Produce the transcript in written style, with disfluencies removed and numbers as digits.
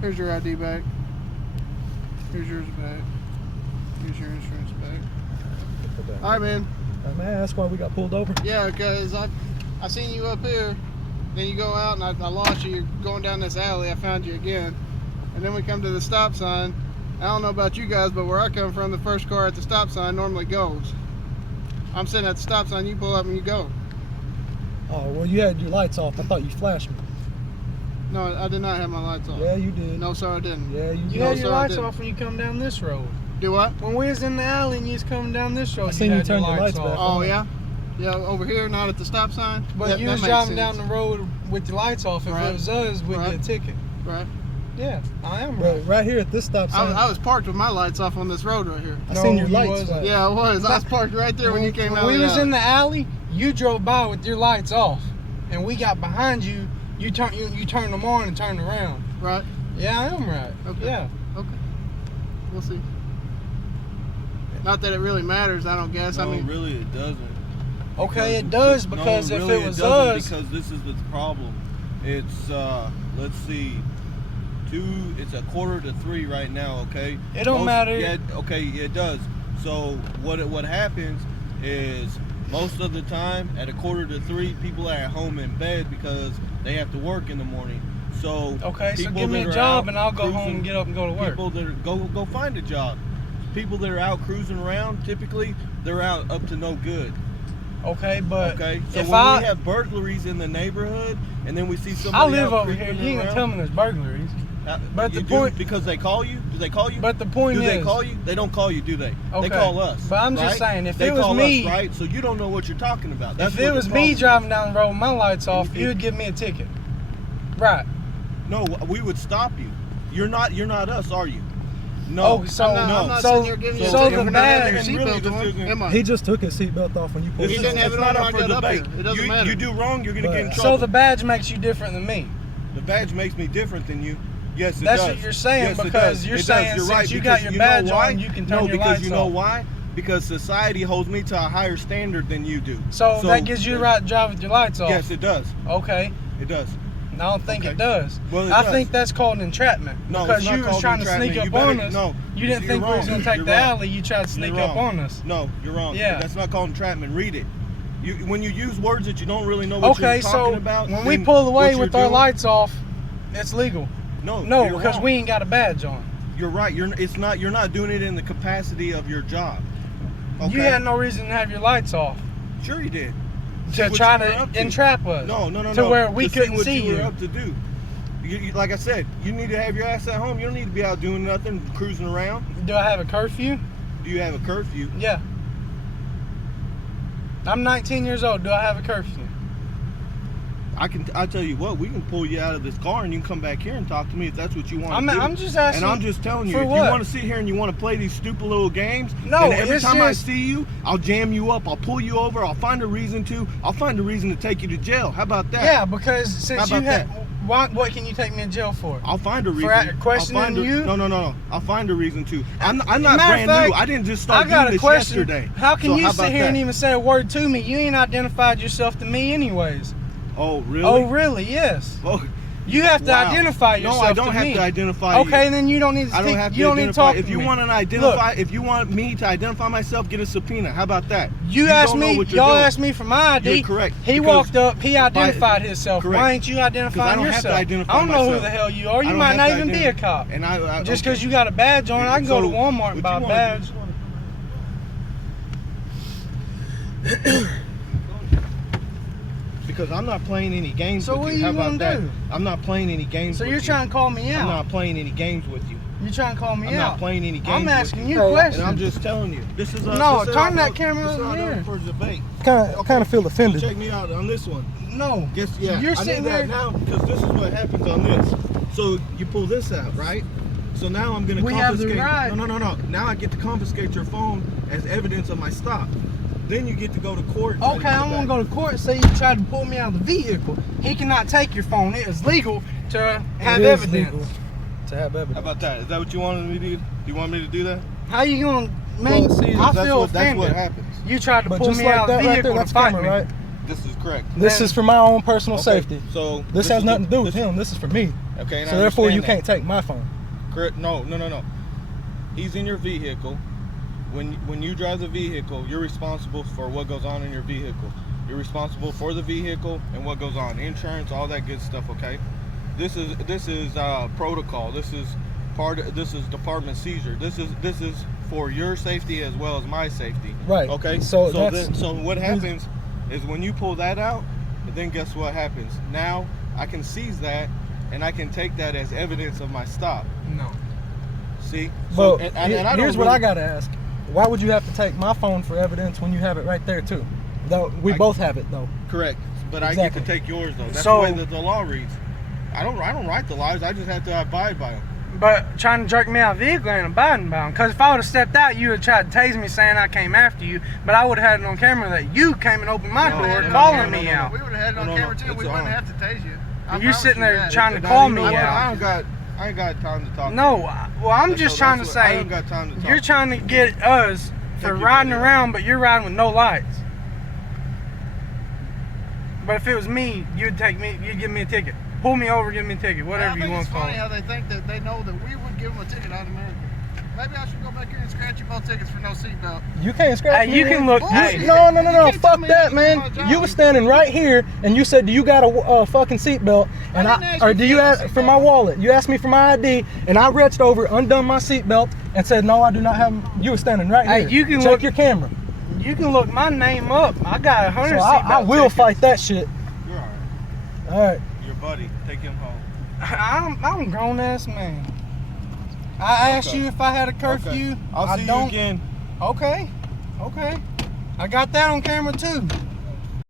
Here's your ID back. Here's yours back. Here's your insurance back. All right, man. Man, that's why we got pulled over. Yeah, because I seen you up here. Then you go out and I lost you. You're going down this alley. I found you again. And then we come to the stop sign. I don't know about you guys, but where I come from, the first car at the stop sign normally goes. I'm sitting at the stop sign. You pull up and you go. Oh, well, you had your lights off. I thought you flashed me. No, I did not have my lights off. Yeah, you did. No, sir, I didn't. Yeah, you did. You had your lights off when you come down this road. Do what? When we was in the alley and you was coming down this road, I seen you turn your lights back Oh, on. yeah? Yeah, over here, not at the stop sign? But you was driving down the road with your lights off. If it was us, we'd get a ticket. Right. Yeah, I am right. Right here at this stop sign. I was parked with my lights off on this road right here. I seen your lights. Yeah, I was. I was parked right there when you came out. When we was in the alley, you drove by with your lights off, and we got behind you. You turned them on and turned around. Right. Yeah, I am right. Okay. Yeah. Okay. We'll see. Not that it really matters, I don't guess. No, I mean, really, it doesn't. Okay, it does because if it was us. Because this is the problem. It's let's see, it's 2:45 right now. Okay. It don't matter. Yeah. Okay. It does. So what happens is most of the time at 2:45, people are at home in bed because they have to work in the morning. So okay, so give me a job and I'll go home and get up and go to work. People that are, go find a job. People that are out cruising around, typically they're out up to no good. Okay, but okay, so if when we have burglaries in the neighborhood, and then we see somebody I live out over here. You ain't around, gonna tell me there's burglaries. But the point, because they call you. Do they call you? But the point is, do they call you? They don't call you, do they? Okay. They call us. But I'm just saying, if it was me, right? So you don't know what you're talking about. That's if it was me driving down the road with my lights off, you'd give me a ticket, right? No, we would stop you. You're not us, are you? No. Oh, so I'm not sitting here giving you a ticket. the badge. He just took his seatbelt off when you pulled. He didn't have it on when I got up here. It doesn't matter. You do wrong, you're gonna get in trouble. So the badge makes you different than me. The badge makes me different than you. Yes, it That's does. what you're saying, yes, because you're saying you're since right, you got your badge on, you can turn your lights off. No, because you know why? Because society holds me to a higher standard than you do. So that gives you the right to drive with your lights off? Yes, it does. Okay. It does. I don't think it does. Well, I think that's called entrapment. No, because it's not you was called trying to sneak up on us. No, you didn't think we was going to take the alley. You tried to sneak up on us. No, you're wrong. Yeah. That's not called entrapment. Read it. When you use words that you don't really know what you're talking about. When we pull away with our lights off, it's legal. No, because we ain't got a badge on. You're right. You're not doing it in the capacity of your job. Okay? You had no reason to have your lights off. Sure you did. To try to entrap us. No. To where we couldn't see you. What you were up to do. Like I said, you need to have your ass at home. You don't need to be out doing nothing, cruising around. Do I have a curfew? Do you have a curfew? Yeah. I'm 19 years old. Do I have a curfew? I tell you what, we can pull you out of this car and you can come back here and talk to me if that's what you want to do. I'm just asking. And I'm just telling you, if you want to sit here and you want to play these stupid little games, no, and every time I see you, I'll jam you up, I'll pull you over, I'll find a reason to take you to jail. How about that? Yeah, because since you had, what can you take me in jail for? I'll find a reason. For questioning you? No. I'll find a reason to. I'm not brand new. I didn't just start doing this yesterday. How can you sit here and even say a word to me? You ain't identified yourself to me anyways. Oh, really? Oh, really? Yes. Oh, you have to identify yourself. No, I don't have to identify you. Okay, then you don't need to. I don't have to. You don't need to talk. If you want if you want me to identify myself, get a subpoena. How about that? You asked me. Y'all asked me for my ID. You're correct. He walked up. He identified himself. Correct. Why ain't you identifying yourself? I don't have to identify I don't know myself. who the hell you are. You might not even be a cop. And just because you got a badge on, I can go to Walmart and buy a badge. Because I'm not playing any games with you. So what are you gonna do? I'm not playing any games with you. So you're trying to call me out? I'm not playing any games with you. You're trying to call me out? I'm not playing any games with you. I'm asking you questions. And I'm just telling you. This is no, turn that camera over here. For debate. I kind of feel offended. So check me out on this one. No. You're sitting there now because this is what happens on this. So you pull this out, right? So now I'm going to confiscate. We have the right. No. Now I get to confiscate your phone as evidence of my stop. Then you get to go to court. Okay, I want to go to court and say you tried to pull me out of the vehicle. He cannot take your phone. It is legal to have evidence. To have evidence. How about that? Is that what you wanted me to do? Do you want me to do that? How you going to, man, I feel offended. That's what happens. You tried to pull me out of the vehicle to fight me. Right? This is correct. This is for my own personal Okay, safety. So This has nothing to do with him. This is for me. Okay. And So I therefore, you understand can't take my phone. that. Correct. No. He's in your vehicle. When you drive the vehicle, you're responsible for what goes on in your vehicle. You're responsible for the vehicle and what goes on, insurance, all that good stuff. Okay. This is protocol. This is department seizure. This is for your safety as well as my safety. Right. Okay. So So what happens is when you pull that out, then guess what happens? Now I can seize that and I can take that as evidence of my stop. No. See? Well, and I don't here's what really- I gotta ask: why would you have to take my phone for evidence when you have it right there too? Though we both have it though. Correct. But I Exactly. get to take yours though. That's So- the way that the law reads. I don't write the laws. I just have to abide by them. But trying to jerk me out of the vehicle ain't abiding by them. Because if I would have stepped out, you would have tried to tase me saying I came after you. But I would have had it on camera that you came and opened my No, door no, calling no, me no, no. out. We would have had it on No, camera too. it's We wouldn't on. have to tase you. I You're promise sitting you there that. trying to Now, call you know me what? out. I ain't got time to talk. No, well, I'm That's just what- trying to that's what- I say, don't got time to talk. you're trying to get us for Take your riding buddy around, but you're riding with no lights. But if it was me, you'd give me a ticket. Pull me over, give me a ticket, whatever you want to call It's funny how it. they think that they know that we would give them a ticket automatically. Maybe I should go back here and scratch you both tickets for no seatbelt. You can't scratch Hey, me. you can look. Bullshit. Hey, No, You can't tell fuck me that, how to do man. my job. You were standing right here, and you said, "Do you got a fucking seatbelt?" And I didn't ask or you do if you you had ask a for seatbelt. my wallet? You asked me for my ID, and I reached over, undone my seatbelt, and said, "No, I do not have." You were standing right Hey, here. you can check look- your camera. you can look my name up. I got 100 So seatbelt I will tickets. fight that shit. You're all right. All right. Your buddy, take him home. I'm a grown ass man. I asked Okay. you if I had a curfew. Okay. I'll see I don't. you again. Okay. I got that on camera too.